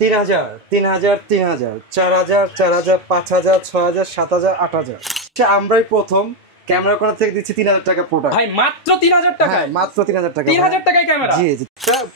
3000 3000 3000 4000 4000 5000 6000 7000 8000 আমরাই প্রথম camera corner থেকে দিচ্ছি 3000 টাকা প্রোডাক্ট ভাই মাত্র 3000 টাকা। হ্যাঁ মাত্র 3000 টাকা 3000 টাকায় ক্যামেরা। জি জি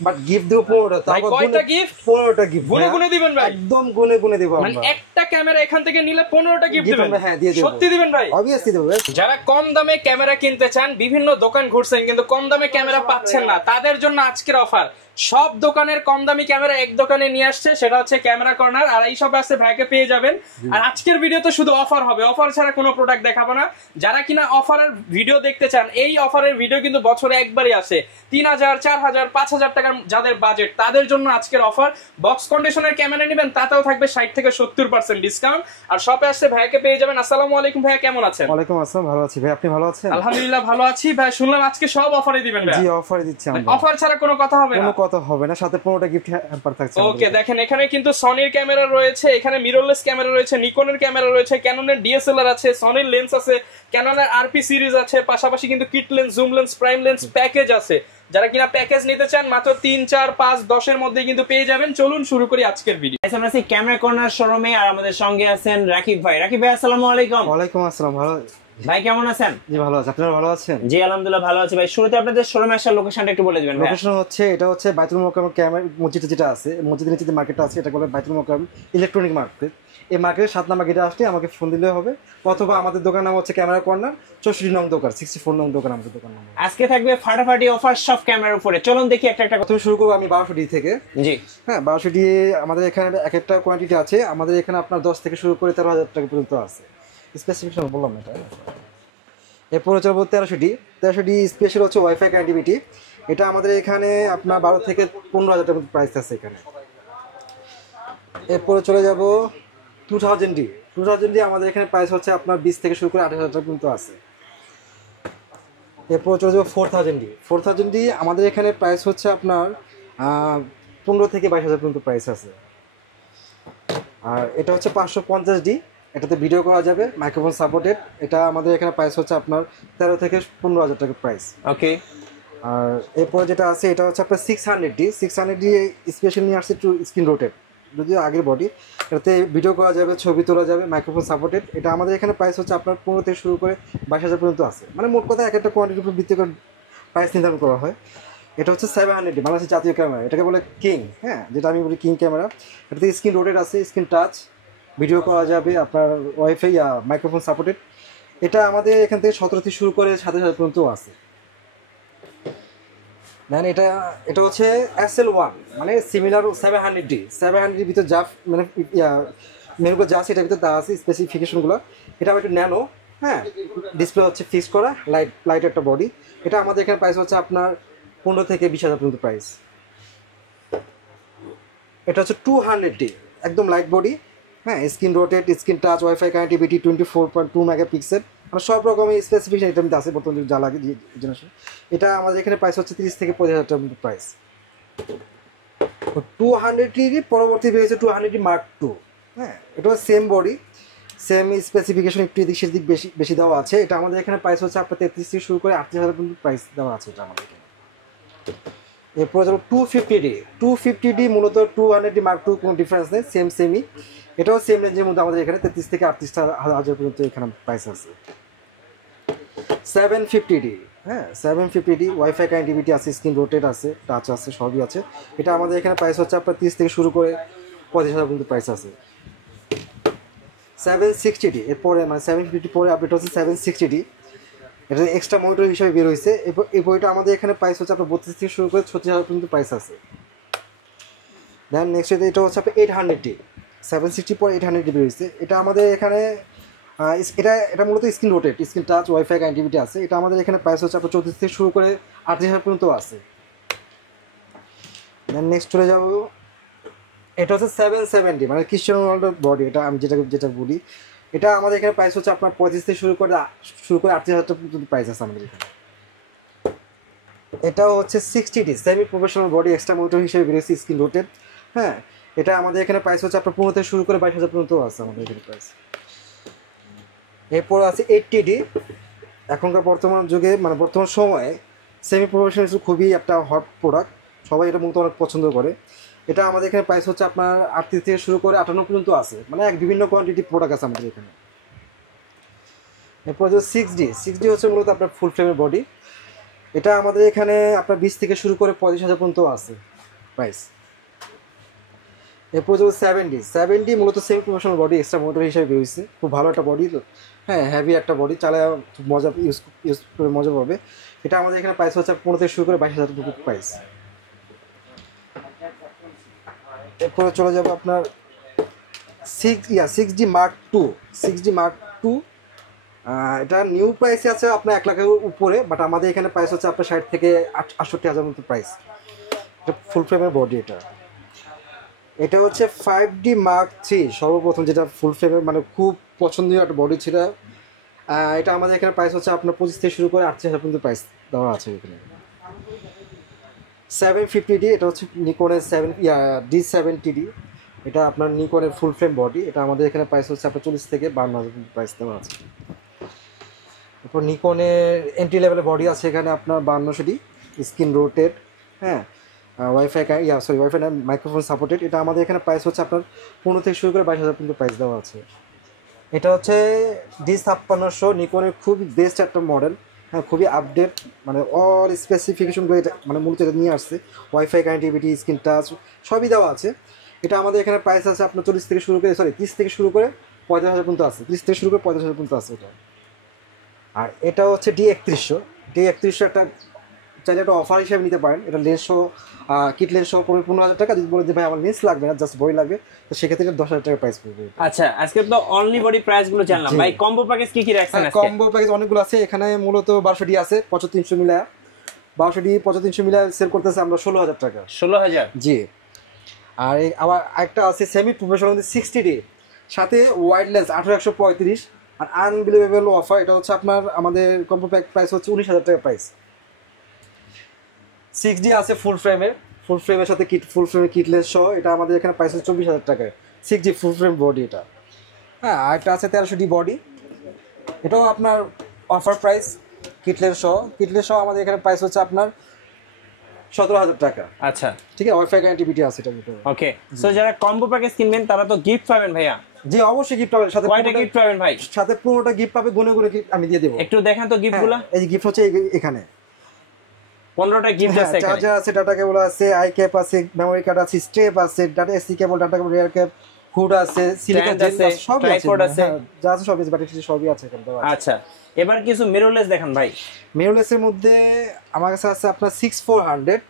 বাট গিফট দেব 15টা। ভাই কয়টা গিফট? 15টা গিফট গুনে গুনে দিবেন ভাই। একদম গুনে গুনে দেব মানে আমরা। একটা ক্যামেরা এখান থেকে নিলে 15টা গিফট দিবেন। হ্যাঁ দিয়ে দেব। সত্যি দিবেন ভাই? অবভিয়াসলি দেব। যারা কম দামে ক্যামেরা কিনতে চান, বিভিন্ন দোকান ঘুরছেন কিন্তু কম দামে ক্যামেরা পাচ্ছেন না, তাদের জন্য আজকের অফার। সব দোকানের কম দামি ক্যামেরা এক দোকানে নিয়ে আসছে, সেটা হচ্ছে ক্যামেরা কর্নার। আর এই সব আসছে ভাইকে পেয়ে যাবেন। আর আজকের ভিডিও তো শুধু অফার হবে, অফার ছাড়া কোনো প্রোডাক্ট দেখাবো না। যারা কিনা অফারের ভিডিও দেখতে চান, এই অফারের ভিডিও কিন্তু বছরে একবারই আসে। 3000 4000 5000 টাকার যাদের বাজেট, তাদের জন্য আজকের অফার। বক্স কন্ডিশনের ক্যামেরা নেবেন, তাতেও থাকবে 60 থেকে 70% ডিসকাউন্ট। আর শপে আসছে ভাইকে পেয়ে যাবেন। আসসালামু আলাইকুম ভাইয়া, কেমন আছেন? ওয়ালাইকুম আসসালাম, ভালো আছি ভাই, আপনি ভালো আছেন? আলহামদুলিল্লাহ ভালো আছি ভাই। শুনলাম আজকে সব অফারে দিবেন ভাই। জি অফারে দিচ্ছি আমরা। অফার ছাড়া কোনো কথা হবে না? কোনো কথা হবে না, সাথে 15টা গিফট হ্যাম্পার থাকছে। ওকে দেখেন, এখানে কিন্তু সনির ক্যামেরা রয়েছে, এখানে মিররলেস ক্যামেরা রয়েছে, নিকনের ক্যামেরা রয়েছে, ক্যাননের ডিএসএলআর আছে, সনির লেন্স আছে, ক্যাননের আরপি সিরিজ আছে, পাশাপাশি কিন্তু kit lens, zoom lens, prime lens package আছে। যারা কিনা প্যাকেজ নিতে চান মাত্র 3 4 5 10 এর মধ্যে কিন্তু পেয়ে যাবেন। চলুন শুরু করি আজকের ভিডিও। আমরা আছি ক্যামেরা কর্নার শোরুমে, আর আমাদের সঙ্গে আছেন রাকিব ভাই। রাকিব ভাই আসসালামু আলাইকুম। ওয়ালাইকুম আসসালাম, ভালো ভাই কেমন আছেন? জি ভালো আছি, আপনারা ভালো আছেন? জি আলহামদুলিল্লাহ ভালো আছি ভাই। শুরুতে আপনাদের শোরুমে আসার লোকেশনটা একটু বলে দিবেন ভাই। লোকেশন হচ্ছে, এটা হচ্ছে বাইতুল মোকাররম ক্যামেরা মসজিদ যেটা আছে, মসজিদের নিচে যে মার্কেটটা আছে এটা বলে বাইতুল মোকাররম ইলেকট্রনিক মার্কেট। এই মার্কেটের 7 নম্বর গেটে আসলে আমাকে ফোন দিলে হবে, অথবা আমাদের দোকান নাম হচ্ছে ক্যামেরা কর্নার, 64 নং দোকান, 64 নং দোকান আমাদের দোকান নাম। আজকে থাকবে ফাটাফাটি অফার সব ক্যামেরার উপরে। চলুন দেখি একটা একটা। প্রথমে শুরু করবো আমি 1200D থেকে। জি হ্যাঁ 1200D আমাদের এখানে এক একটা কোয়ান্টিটি আছে। আমাদের এখানে আপনার 10 থেকে শুরু করে 13,000 টাকা পর্যন্ত আছে। স্পেসিফিকেশন বললাম না এটা। এরপরে চলবো 1300D। 1300D স্পেশাল হচ্ছে ওয়াইফাই কানেক্টিভিটি। এটা আমাদের এখানে আপনার 12 থেকে 15,000 টাকা প্রাইস আছে এখানে। এরপরে চলে যাব 2000D। 2000D আমাদের এখানে প্রাইস হচ্ছে আপনার 20 থেকে শুরু করে 28,000 টাকা পর্যন্ত আছে। এরপরে চলে যাবো 4000D। 4000D আমাদের এখানে প্রাইস হচ্ছে আপনার 15 থেকে 22,000 পর্যন্ত প্রাইস আছে। আর এটা হচ্ছে 550D, এটাতে ভিডিও করা যাবে, মাইক্রোফোন সাপোর্টেড। এটা আমাদের এখানে প্রাইস হচ্ছে আপনার 13 থেকে 15,000 টাকা প্রাইস। ওকে। আর এরপরে যেটা আছে এটা হচ্ছে আপনার 600D। 600D স্পেশাল নিয়ে আসছে টু স্ক্রিন রোটেট, যদিও আগের বডি। এটাতে ভিডিও করা যাবে, ছবি তোলা যাবে, মাইক্রোফোন সাপোর্টেড। এটা আমাদের এখানে প্রাইস হচ্ছে আপনার 15 থেকে শুরু করে 22,000 পর্যন্ত আছে। মানে মোট কথা এক একটা কোয়ান্টিটির উপর ভিত্তি করে প্রাইস নির্ধারণ করা হয়। এটা হচ্ছে 700D, বাংলাদেশের জাতীয় ক্যামেরা, এটাকে বলে কিং। হ্যাঁ, যেটা আমি বলি কিং ক্যামেরা। এটাতে স্ক্রিন রোটেট আছে, স্ক্রিন টাচ, ভিডিও করা যাবে, আপনার ওয়াইফাই মাইক্রোফোন সাপোর্টেড। এটা আমাদের এখান থেকে 17 থেকে শুরু করে 27,000 পর্যন্ত আছে। দেন এটা হচ্ছে SL1, মানে সিমিলার 700D। 700D ভিতরে যা মানে মেনুগুলো যা আছে এটার ভিতরে তা আছে স্পেসিফিকেশনগুলো। এটা একটু ন্যানো। হ্যাঁ, ডিসপ্লে হচ্ছে ফিক্স করা, লাইট একটা বডি। এটা আমাদের এখানে প্রাইস হচ্ছে আপনার 15 থেকে 20,000 পর্যন্ত প্রাইস। এটা হচ্ছে 200D, একদম লাইট বডি। হ্যাঁ, screen rotate, screen touch, wifi connectivity, 24.2 megapixel, মানে সব রকমের স্পেসিফিকেশন এটার মধ্যে আছে বর্তমানে যা লাগে জেনারেশন। এটা আমাদের এখানে প্রাইস হচ্ছে 30 থেকে 50,000 টাকার মধ্যে প্রাইস। 200D পরবর্তী বেরিয়েছে 200D Mark II। হ্যাঁ, এটা সেম বডি, সেম স্পেসিফিকেশন, একটু এদিক সেদিক বেশি দেওয়া আছে। এটা আমাদের এখানে প্রাইস হচ্ছে আপনার 33 থেকে শুরু করে 38,000 পর্যন্ত প্রাইস দেওয়া আছে এটা আমাদের এখানে। এরপরে যাবো 250D। 250D মূলত 200D Mark II, কোনো ডিফারেন্স নেই, সেমই। এটাও সেম রেঞ্জের মধ্যে আমাদের এখানে 33 থেকে 38,000 পর্যন্ত এখানে প্রাইস আছে। 750D। হ্যাঁ, 750D ওয়াইফাই কানেক্টিভিটি আছে, স্ক্রিন রোটেট আছে, টাচ আছে, সবই আছে। এটা আমাদের এখানে প্রাইস হচ্ছে আপনার 30 থেকে শুরু করে 35,000 পর্যন্ত প্রাইস আছে। 760D এরপরে, মানে 750 পরে আপডেট হচ্ছে 760D। এটা এক্সট্রা মনিটর হিসেবে বের হয়েছে। এই বইটা আমাদের এখানে প্রাইস হচ্ছে আপনার 32 থেকে শুরু করে 36,000 পর্যন্ত প্রাইস আছে। দেন নেক্সট এটা হচ্ছে আপনার 800D। 760 পরে 800D বের হয়েছে। এটা আমাদের এখানে এটা মূলত screen rotate, screen touch, wifi connectivity আছে। এটা আমাদের এখানে প্রাইস হচ্ছে আপনার 34 থেকে শুরু করে 38,000 পর্যন্ত আছে। দেন নেক্সট চলে যাবো, এটা হচ্ছে 770, মানে ক্রিস্টিয়ানো রোনাল্ডোর বডি। এটা আমি যেটা বলি, এটা আমাদের এখানে প্রাইস হচ্ছে আপনার 35 থেকে শুরু করে 38,000 পর্যন্ত প্রাইস আছে আমাদের এখানে। এটাও হচ্ছে 60D, semi professional body, extra monitor হিসেবে বেরিয়েছে, স্ক্রিন রোটেট। হ্যাঁ, এটা আমাদের এখানে প্রাইস হচ্ছে আপনার 15 থেকে শুরু করে 22,000 পর্যন্ত আছে আমাদের এখানে প্রাইস। এরপর আছে 80D। এখনকার বর্তমান যুগে, মানে বর্তমান সময়ে সেমি প্রফেশনাল খুবই একটা হট প্রোডাক্ট, সবাই এটা মূলত অনেক পছন্দ করে। এটা আমাদের এখানে প্রাইস হচ্ছে আপনার 38 থেকে শুরু করে 58 পর্যন্ত আছে, মানে এক বিভিন্ন কোয়ান্টিটি প্রোডাক্ট আছে আমাদের এখানে। এরপর হচ্ছে 6D হচ্ছে মূলত আপনার ফুল ফ্রেমের বডি। এটা আমাদের এখানে আপনার 20 থেকে শুরু করে 35,000 পর্যন্ত আছে প্রাইস। এরপর হচ্ছে 7D মূলত semi professional body, extra motor হিসেবে বেরিয়েছে, খুব ভালো একটা বডি, হ্যাঁ হ্যাভি একটা বডি, চালায় খুব মজা ইউজ করে মজা পাবে। এটা আমাদের এখানে প্রাইস হচ্ছে 15 থেকে শুরু করে 22,000 প্রাইস। এরপরে চলে যাবো আপনার 6D Mark II। এটা নিউ প্রাইসে আছে আপনার 1 লাখের উপরে, বাট আমাদের এখানে প্রাইস হচ্ছে আপনার 60 থেকে 68,000 মতো প্রাইস। এটা ফুল ফ্রেমের বডি। এটা হচ্ছে 5D Mark III, সর্বপ্রথম যেটা ফুল ফ্রেমের, মানে খুব পছন্দনীয় একটা বডি ছিল। এটা আমাদের এখানে প্রাইস হচ্ছে আপনার 25 থেকে শুরু করে 38,000 পর্যন্ত প্রাইস দেওয়া আছে এখানে। 750D, এটা হচ্ছে নিকনের D70D, এটা আপনার নিকনের ফুল ফ্রেম বডি। এটা আমাদের এখানে প্রাইস হচ্ছে আপনার 40 থেকে 52,000 প্রাইস দেওয়া আছে। তারপর নিকনের এন্ট্রি লেভেলের বডি আছে এখানে আপনার 5200D, স্ক্রিন রোটেড, হ্যাঁ ওয়াইফাই না, মাইক্রোফোন সাপোর্টেড। এটা আমাদের এখানে প্রাইস হচ্ছে আপনার 15 থেকে শুরু করে 22,000 পর্যন্ত প্রাইস দেওয়া আছে। এটা হচ্ছে D5600, নিকনের খুবই বেস্ট একটা মডেল, হ্যাঁ খুবই আপডেট, মানে অল স্পেসিফিকেশনগুলো এটা মানে মূলত এটা নিয়ে আসছে। ওয়াইফাই কানেক্টিভিটি, স্ক্রিন টাচ সবই দেওয়া আছে। এটা আমাদের এখানে প্রাইস আছে আপনার 30 থেকে শুরু করে 45,000 পর্যন্ত আছে, 30 থেকে শুরু করে 45,000 পর্যন্ত আছে এটা। আর এটা হচ্ছে D3100 একটা চাইলে একটা অফার হিসেবে নিতে পারেন। এটা লেন্স সহ কিট লেন্স সহ পড়বে 15,000 টাকা। যদি বলে যে ভাই আমার লেন্স লাগবে না, জাস্ট বই লাগবে, তো সেক্ষেত্রে 10,000 টাকা প্রাইস পড়বে। আচ্ছা, আজকে তো অনলি বডি প্রাইস গুলো জানলাম ভাই, কম্বো প্যাকেজ কি রাখছেন আজকে? কম্বো প্যাকেজ অনেকগুলো আছে এখানে, মূলত 1200D আছে 7500 মিলা, 1200D মিলা সেল করতেছে আমরা 16,000 টাকা। 16,000? জি। আর আবার একটা আছে সেমি প্রফেশনাল 60D, সাথে ওয়াইড লেন্স 1835, আর আনবিলিভেবল অফার। এটা হচ্ছে আপনার আমাদের কম্বো প্যাক প্রাইস হচ্ছে 19,000 টাকা প্রাইস। 6D আছে ফুল ফ্রেমের সাথে ফুল ফ্রেমের কিট লেন্স সহ, এটা আমাদের এখানে প্রাইস হচ্ছে 24,000 টাকায়। 6D ফুল ফ্রেম বডি এটা। হ্যাঁ, আরেকটা আছে 1300D বডি, এটাও আপনার অফার প্রাইস, কিট লেন্স সহ আমাদের এখানে প্রাইস হচ্ছে আপনার 17,000 টাকা। আচ্ছা, ঠিক আছে, ওয়াইফাই কানেক্টিভিটি আছে এটা ভিতরে। ওকে, সো যারা কম্বো প্যাকেজ কিনবেন তারা তো গিফট পাবেন ভাইয়া? জি অবশ্যই গিফট পাবেন, সাথে কয়টা গিফট পাবেন ভাই? সাথে 15টা গিফট পাবে, গুনে আমি দিয়ে দেব। একটু দেখেন তো গিফটগুলো। এই যে গিফট হচ্ছে এখানে 15টা গিফট আছে এখানে। চার্জার আছে, ডাটা কেবল আছে, আই ক্যাপ আছে, মেমরি কার্ড আছে, স্ট্রেপ আছে, ডাটা এসডি কেবল, ডাটা কেবল, রিয়ার ক্যাপ, হুড আছে, সিলিকন জেল আছে, সব আছে, যা আছে সবই আছে, ব্যাটারি সবই আছে এখানে। আচ্ছা, এবার কিছু মিররলেস দেখান ভাই। মিররলেসের মধ্যে আমার কাছে আছে আপনার 6400।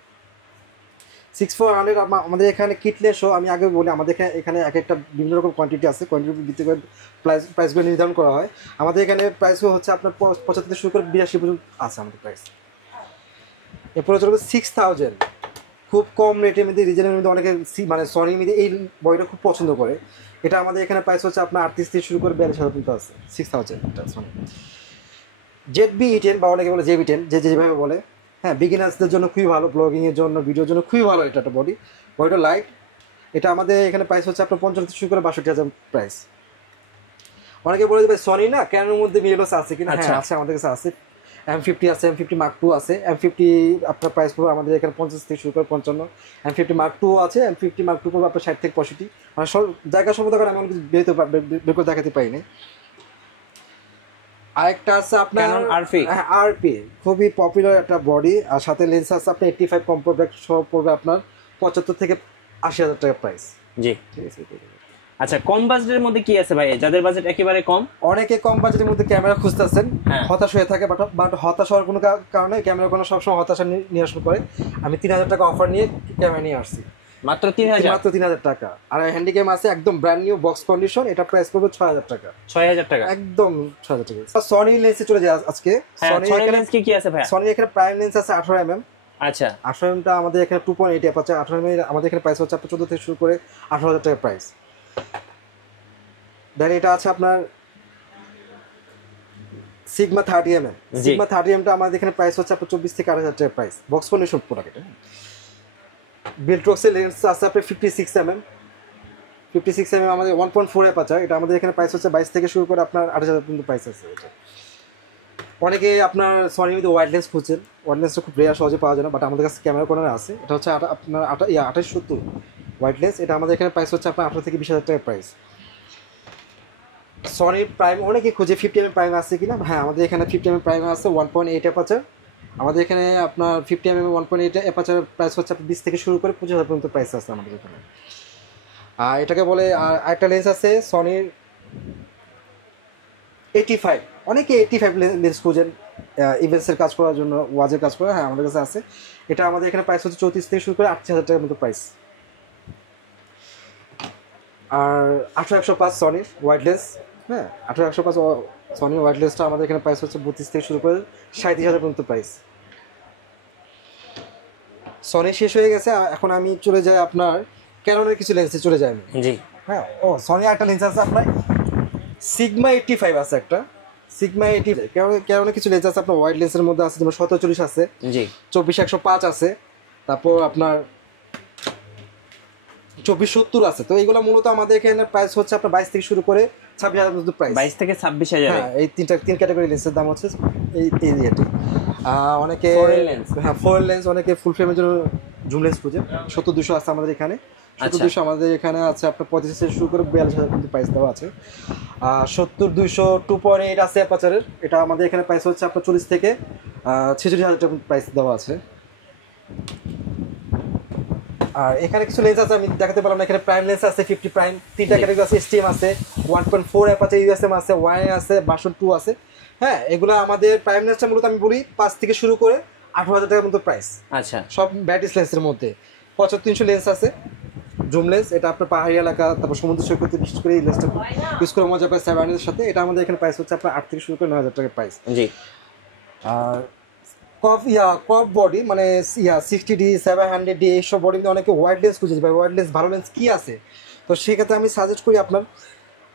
আমাদের এখানে কিটলেস সহ, আমি আগে বলি আমাদের এখানে এক একটা বিভিন্ন রকম কোয়ান্টিটি আছে, কোয়ান্টিটির ভিত্তি করে প্রাইসগুলো নির্ধারণ করা হয়। আমাদের এখানে প্রাইসও হচ্ছে আপনার 75 থেকে শুরু করে 82 পর্যন্ত আছে আমাদের প্রাইস। এরপরে চলবে 6000, খুব কম রেটের মধ্যে, রিজনের মধ্যে অনেকে মানে সনির মধ্যে এই বইটা খুব পছন্দ করে। এটা আমাদের এখানে প্রাইস হচ্ছে আপনার 38 থেকে শুরু করে 42,000 পর্যন্ত আছে। 6000 এটা সনি ZB-E10 বা অনেকে বলে JB-10, যেভাবে বলে, হ্যাঁ বিগিনার্সদের জন্য খুবই ভালো, ব্লগিংয়ের জন্য, ভিডিওর জন্য খুবই ভালো এটা একটা বডিটা লাইট। এটা আমাদের এখানে প্রাইস হচ্ছে আপনার 50 থেকে শুরু করে 62,000 প্রাইস। অনেকে বলে যে ভাই সনি না ক্যানোনের মধ্যে মিররলেস আছে কিনা, হ্যাঁ আছে, আমাদের কাছে আছে। M50 আছে, M50 Mark II আছে। M50 আপনার প্রাইস পড়বে আমাদের এখানে 50 থেকে শুরু করে 55। M50 Mark II আছে, M50 Mark II পড়বে আপনার 60 থেকে 65। মানে সব জায়গা সম্মত করে আমি অনেক কিছু বের করে দেখাতে পারিনি। আরেকটা আছে আপনার RP, খুবই পপুলার একটা বডি, আর সাথে লেন্স আছে আপনার 85 কম্পোব্যাক্ট সহ পড়বে আপনার 75 থেকে 80,000 টাকা প্রাইস। জি, ঠিক আছে। আচ্ছা, কম বাজেটের মধ্যে কি আছে ভাই, যাদের বাজেট একেবারে কম? অনেকে কম বাজেটের মধ্যে ক্যামেরা খুঁজতেছেন, হতাশ হয়ে থাকে, বাট হতাশ হওয়ার কোনো কারণে ক্যামেরা কোনো সবসময় হতাশা নিয়ে আসতে পারে। আমি 3,000 টাকা অফার নিয়ে ক্যামেরা নিয়ে আসছি, মাত্র 3,000 টাকা। আর হ্যান্ডিক্যাম আছে একদম ব্র্যান্ড নিউ বক্স কন্ডিশন, এটা প্রাইস পড়বে 6,000 টাকা। 6,000 টাকা, একদম 6,000 টাকা। সনি লেন্সে চলে যায় আজকে। সনি লেন্স কি আছে ভাই? সনি এখানে প্রাইম লেন্স আছে 18mm। আচ্ছা, 18mm টা আমাদের এখানে 2.8 আছে। 18mm আমাদের এখানে প্রাইস হচ্ছে আপনার 14 থেকে শুরু করে 18,000 টাকা প্রাইস। দেন এটা আছে আপনার সিগমা 30mm। সিগমা 30mm টা আমাদের এখানে প্রাইস হচ্ছে আপনার 24 থেকে 28,000 টাকা প্রাইস, বক্স কন্ডিশন প্রোডাক্ট। এটা বিল্ট্রক্সের লেন্স আছে আপনার 56mm আমাদের 1.4 অ্যাপারচার। এটা আমাদের এখানে প্রাইস হচ্ছে 22 থেকে শুরু করে আপনার 28,000 পর্যন্ত প্রাইস আছে এটা। অনেকে আপনার সনির মধ্যে ওয়াইড লেন্স খুঁজছেন, ওয়াইড লেন্সটা খুব রেয়ার, সহজে পাওয়া যায় না, বাট আমাদের কাছে ক্যামেরা কর্নার আছে। এটা হচ্ছে আপনার 2870, হোয়াইট লেন্স, এটা আমাদের এখানে প্রাইস হচ্ছে আপনার 18 থেকে 20,000 টাকা প্রাইস। সনির প্রাইম অনেকে খুঁজে 50mm প্রাইম আছে কিনা, হ্যাঁ আমাদের এখানে 50mm প্রাইম আছে 1.8 অ্যাপাচার। আমাদের এখানে আপনার 50mm 1.8 অ্যাপাচার প্রাইস হচ্ছে আপনার 20 থেকে শুরু করে 25,000 পর্যন্ত প্রাইস আছে আমাদের এখানে। আর এটাকে বলে, আর একটা লেন্স আছে সনির 85, অনেকে 85 লেন্স খুঁজেন ইভেন্টসের কাজ করার জন্য, ওয়াজের কাজ করা, হ্যাঁ আমাদের কাছে আছে। এটা আমাদের এখানে প্রাইস হচ্ছে 34 থেকে শুরু করে 38,000 টাকার মতো প্রাইস। আর 18-105 সনির হোয়াইট লেন্স, হ্যাঁ 18-105 সনির হোয়াইট লেন্সটা আমাদের এখানে প্রাইস হচ্ছে 32 থেকে শুরু করে 37,000 পর্যন্ত প্রাইস। সনি শেষ হয়ে গেছে, এখন আমি চলে যাই আপনার ক্যাননের কিছু লেন্সে চলে যাই আমি। জি হ্যাঁ সনি একটা লেন্স আছে আপনার সিগমা 85 আছে একটা, সিগমা 85। ক্যাননের কিছু লেন্স আছে আপনার হোয়াইট লেন্সের মধ্যে আছে, যেমন 1740 আছে, জি 24-105 আছে, তারপর আপনার 2470 আছে। তো এইগুলো মূলত আমাদের এখানে প্রাইস হচ্ছে আপনার 22 থেকে শুরু করে 26,000 পর্যন্ত প্রাইস। 22 থেকে 26,000। হ্যাঁ এই তিন ক্যাটাগরি লেন্সের দাম হচ্ছে এই এরিয়াটি। অনেকে হ্যাঁ ফোর লেন্স, অনেকে ফুল ফ্রেমের জন্য জুম লেন্স খুঁজে 70-200 আছে আমাদের এখানে। 70-200 আমাদের এখানে আছে আপনার 35 থেকে শুরু করে 42,000 পর্যন্ত প্রাইস দেওয়া আছে। 70-200 2.8 আছে অ্যাপাচারের, এটা আমাদের এখানে প্রাইস হচ্ছে আপনার 40 থেকে 46,000 টাকা প্রাইস দেওয়া আছে। আর এখানে কিছু লেন্স আছে আমি দেখাতে পারলাম না, এখানে প্রাইম লেন্স আছে 50 প্রাইম, তিনটা ক্যাটাগরি আছে, এসটিএম আছে, 1.4 অ্যাপাচার ইউএসএম আছে, ওয়াই আছে, ভার্সন 2 আছে। হ্যাঁ এগুলো আমাদের প্রাইম লেন্সটা মূলত আমি বলি 5 থেকে শুরু করে 18,000 টাকার মতো প্রাইস। আচ্ছা সব ব্যাটিস লেন্সের মধ্যে 75-300 লেন্স আছে জুম লেন্স, এটা আপনার পাহাড়ি এলাকা তারপর সমুদ্র সৈকতে বিশেষ করে এই লেন্সটা ইউজ করে মজা পায় 7 এর সাথে। এটা আমাদের এখানে প্রাইস হচ্ছে আপনার 8 থেকে শুরু করে 9,000 টাকার প্রাইস। জি আর কপ বডি মানে 60D 700D এইসব বডি কিন্তু অনেকে হোয়াইট লেন্স খুঁজে ভাই, হোয়াইট লেন্স ভালো লেন্স কি আছে, তো সেক্ষেত্রে আমি সাজেস্ট করি আপনার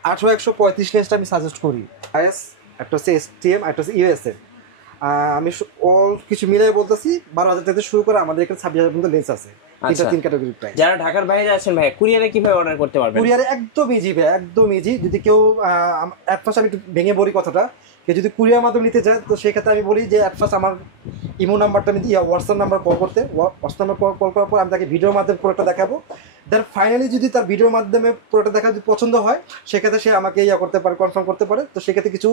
18-135 লেন্সটা আমি সাজেস্ট করি। আইএস একটা হচ্ছে এসটিএম, একটা হচ্ছে ইউএসএ। আমি অল কিছু মিলাই বলতেছি 12,000 থেকে শুরু করে আমাদের এখানে 26,000 পর্যন্ত লেন্স আছে, তিন ক্যাটাগরি প্রাইস। যারা ঢাকার বাইরে আছেন ভাই কুরিয়ারে কিভাবে অর্ডার করতে পারবেন? কুরিয়ারে একদম ইজি ভাই, একদম ইজি। যদি কেউ অ্যাট ফার্স্ট আমি একটু ভেঙে বলি কথাটা, কেউ যদি কুরিয়ার মাধ্যমে নিতে চায় তো সেক্ষেত্রে আমি বলি যে অ্যাট ফার্স্ট আমার ইমো নাম্বারটা আমি হোয়াটসঅ্যাপ নাম্বার কল করতে, হোয়াটসঅ্যাপ নাম্বার কল করার পর আমি তাকে ভিডিওর মাধ্যমে পুরোটা দেখাবো। দেন ফাইনালি যদি তার ভিডিওর মাধ্যমে পুরোটা দেখা যদি পছন্দ হয় সেক্ষেত্রে সে আমাকে করতে পারে, কনফার্ম করতে পারে। তো সেক্ষেত্রে কিছু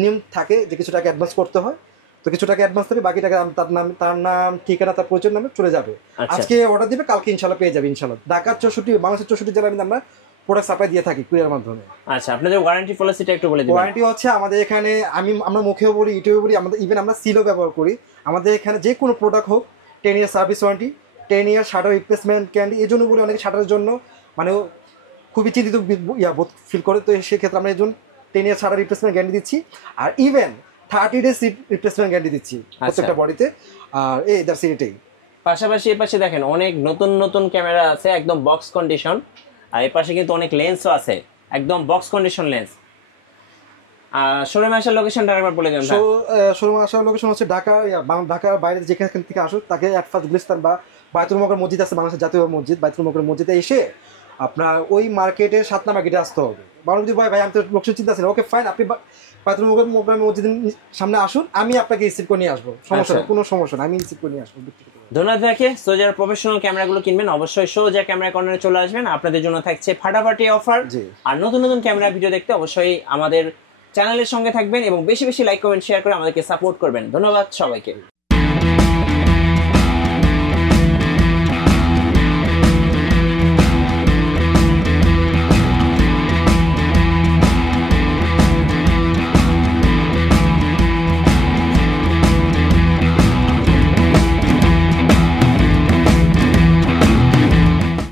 নিয়ম থাকে যে কিছু টাকা অ্যাডভান্স করতে হয়, তো কিছু টাকা অ্যাডভান্স দেবে, বাকি টাকা তার নাম ঠিকানা তার পরিচয় নামে চলে যাবে। আজকে অর্ডার দিবে, কালকে ইনশাল্লাহ পেয়ে যাবে ইনশাল্লাহ। ঢাকার 64 বাংলাদেশের 64 জেলায় আমরা প্রোডাক্ট সাপ্লাই দিয়ে থাকি কুরিয়ার মাধ্যমে। আচ্ছা আপনাদের ওয়ারেন্টি পলিসিটা একটু বলে দিন। ওয়ারেন্টি হচ্ছে আমাদের এখানে আমরা মুখেও বলি, ইউটিউবে বলি, আমাদের ইভেন আমরা সিলও ব্যবহার করি। আমাদের এখানে যে কোনো প্রোডাক্ট হোক 10 ইয়ার সার্ভিস ওয়ারেন্টি, 10 ইয়ার শাটার রিপ্লেসমেন্ট গ্যারান্টি। এই জন্য বলি অনেকে শাটারের জন্য মানে খুবই চিন্তিত ফিল করে, তো সেক্ষেত্রে আমরা এই জন্য 10 ইয়ার শাটার রিপ্লেসমেন্ট গ্যারান্টি দিচ্ছি। আর ইভেন 30 days রিপ্লেসমেন্ট গ্যারান্টি দিচ্ছি প্রত্যেকটা বডিতে। আর এই দ্যাটস এটাই। পাশাপাশি এই পাশে দেখেন অনেক নতুন নতুন ক্যামেরা আছে একদম বক্স কন্ডিশন, আর এই পাশে কিন্তু অনেক লেন্সও আছে একদম বক্স কন্ডিশন লেন্স। শোরুমে আসার লোকেশনটা একবার বলে দেন। শোরুমে আসার লোকেশন হচ্ছে ঢাকার বাইরে যেখান থেকে আসুক তাকে অ্যাট ফার্স্ট গুলিস্তান বা বায়তুল মকরম মসজিদ আছে, বাংলাদেশের জাতীয় মসজিদ, বায়তুল মকরম মসজিদে এসে আপনার ওই মার্কেটের 7 নম্বর গেটে আসতে হবে। বারো যদি ভাই আমি তো লোকেশন চিন্তা আছেন, ওকে ফাইন, আপনি বায়তুল মকরম মসজিদের সামনে আসুন, আমি আপনাকে রিসিভ করে নিয়ে আসবো, সমস্যা নেই, কোনো সমস্যা নেই, আমি রিসিভ করে নিয়ে আসবো। ধন্যবাদ ভাইকে। সো যারা প্রফেশনাল ক্যামেরাগুলো কিনবেন অবশ্যই সোজা ক্যামেরা কর্নারে চলে আসবেন, আপনাদের জন্য থাকছে ফাটাফাটি অফার। আর নতুন নতুন ক্যামেরা ভিডিও দেখতে অবশ্যই আমাদের চ্যানেলের সঙ্গে থাকবেন এবং বেশি বেশি লাইক কমেন্ট শেয়ার করে আমাদেরকে সাপোর্ট করবেন। ধন্যবাদ সবাইকে।